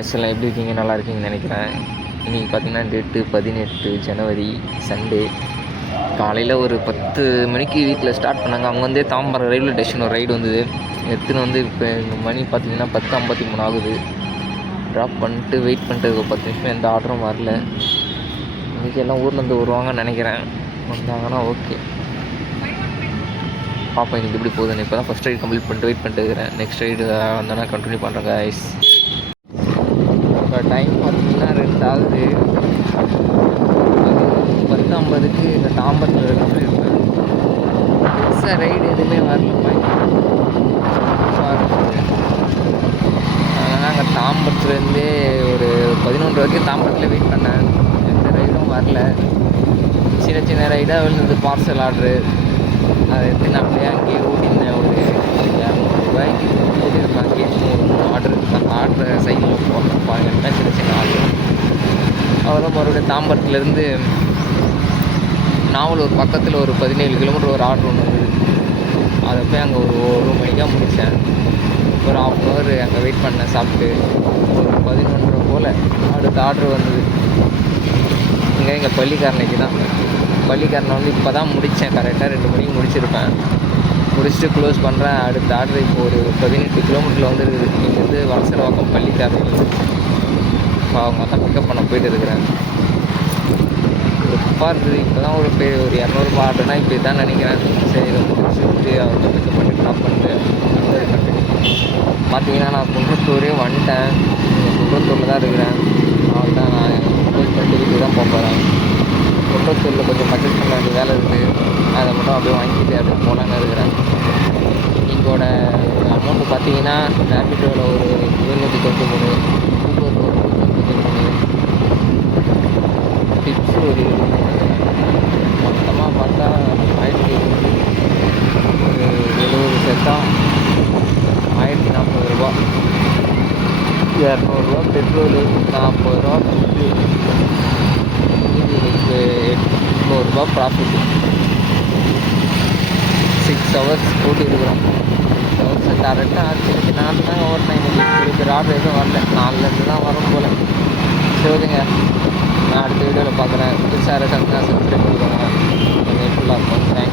எல்லாம் எப்படி இருக்கீங்க? நல்லா இருக்கீங்கன்னு நினைக்கிறேன். இன்றைக்கி பார்த்தீங்கன்னா டேட்டு 18 ஜனவரி சண்டே. காலையில் ஒரு 10 மணிக்கு வீட்டில் ஸ்டார்ட் பண்ணாங்க. அங்கே வந்து தாம்பரம் ரயில்வே ஸ்டேஷன் ஒரு ரைடு வந்தது. எடுத்துன்னு வந்து இப்போ எங்கள் மணி பார்த்தீங்கன்னா 10:53 ஆகுது. ட்ராப் பண்ணிட்டு வெயிட் பண்ணிட்டு ஒரு 10 நிமிஷம் எந்த ஆர்டரும் வரல. இன்றைக்கி எல்லாம் ஊர்லேருந்து வருவாங்கன்னு நினைக்கிறேன். வந்தாங்கன்னா ஓகே, பார்ப்போம் இன்றைக்கி எப்படி போகுதுன்னு. இப்போ தான் ஃபஸ்ட் ரைடு கம்ப்ளீட் பண்ணிட்டு வெயிட் பண்ணிட்டு இருக்கிறேன். நெக்ஸ்ட் ரைடு வந்தோன்னா கண்டினியூ பண்ணுறேன் கைஸ். இப்போ டைம் பார்த்தீங்கன்னா 2 ஆகுது. 10:50க்கு இந்த தாம்பரத்தில் இருக்காமல் இருப்பேன். பெருசாக ரைடு எதுவுமே வரல. அதனால் அங்கே தாம்பரத்துலேருந்தே ஒரு 11 வரைக்கும் தாம்பரத்தில் வெயிட் பண்ணேன். எந்த ரைடும் வரல. சின்ன சின்ன ரைடாக விழுந்தது. பார்சல் ஆர்டரு அதை எடுத்து நான் அப்படியே அங்கேயே ஓட்டியிருந்தேன். ஒரு 200 ரூபாய்க்கு ஓட்டியிருப்பேன். அங்கேயே ஆர்டர் அந்த ஆர்டரை சைக்கிள் போட்டேன் பாருங்கன்னா சின்ன சின்ன ஆர்டர். அவ்வளோ மறுபடியும் தாம்பரத்துலேருந்து நாவலூர் பக்கத்தில் ஒரு 17 கிலோமீட்டர் ஒரு ஆர்டர் ஒன்று வந்தது. அதை போய் அங்கே ஒரு மணிக்காக முடித்தேன். ஒரு 1/2 hour அங்கே வெயிட் பண்ணேன். சாப்பிட்டு ஒரு 11:30 போல் அடுத்த ஆர்டர் வந்தது. இங்கே பள்ளிக்காரனைக்கு தான். பள்ளிக்காரனை வந்து இப்போ தான் முடித்தேன். கரெக்டாக 2 மணிக்கு முடிச்சிருப்பேன். முடிச்சுட்டு க்ளோஸ் பண்ணுறேன். அடுத்த ஆர்டர் இப்போ ஒரு 18 கிலோமீட்டரில் வந்துருக்குது. இங்கேருந்து வலசரவாக்கம் பள்ளிக்காரன். இப்போ அவங்க தான் பிக்கப் பண்ண போயிட்டு இருக்கிறேன். எப்பா இருக்குது. இப்போ தான் ஒரு 200 ஆர்டர்னா இப்போ தான் நினைக்கிறேன். சரி இதை முடிச்சுட்டு அவங்க பிக்கப் பண்ணி ட்ராப் பண்ணிட்டு பார்த்தீங்கன்னா நான் குன்றத்தூரே வந்துட்டேன். குன்றத்தூரில் தான் இருக்கிறேன். அவள் தான் நான் க்ளோஸ் பண்ணிட்டு வீட்டுக்கு தான் போகிறேன். குன்றத்தூரில் கொஞ்சம் பர்ச்சேஸ் பண்ண வேண்டிய வேலை இருக்குது. அதை மட்டும் அப்படியே வாங்கிட்டு அப்படியே போகலான்னு இருக்கிறேன். இங்கோட அமௌண்ட்டு பார்த்தீங்கன்னா ரேபிட்டோவில் ஒரு 793, ஊபரில் ஒரு 133, டிப்ஸு ஒரு 23. மொத்தமாக பார்த்தா 1070, ஒரு 70 செட்டா 1040 ரூபா. 200 ரூபா பெட்ரோலு, 40 ரூபா ஃபுட்டு, இன்னைக்கு 800 ரூபா ப்ராஃபிட்டு. 6 hours ஓட்டிருக்கிறோம். 6 hours கரெக்டாக ஆச்சு. நான் தாங்க ஓட்டினேன். இன்னைக்கு ஆர்டர் எதுவும் வரல. 4லேருந்து தான் வரும் போல். சரி ஓகேங்க, நான் அடுத்த வீடியோவில் பார்க்குறேன். புதுசாக சப்ஸ்கிரைப் பண்ணிக்கோங்க. கொஞ்சம் ஃபுல்லாக இருக்கும். தேங்க்ஸ்.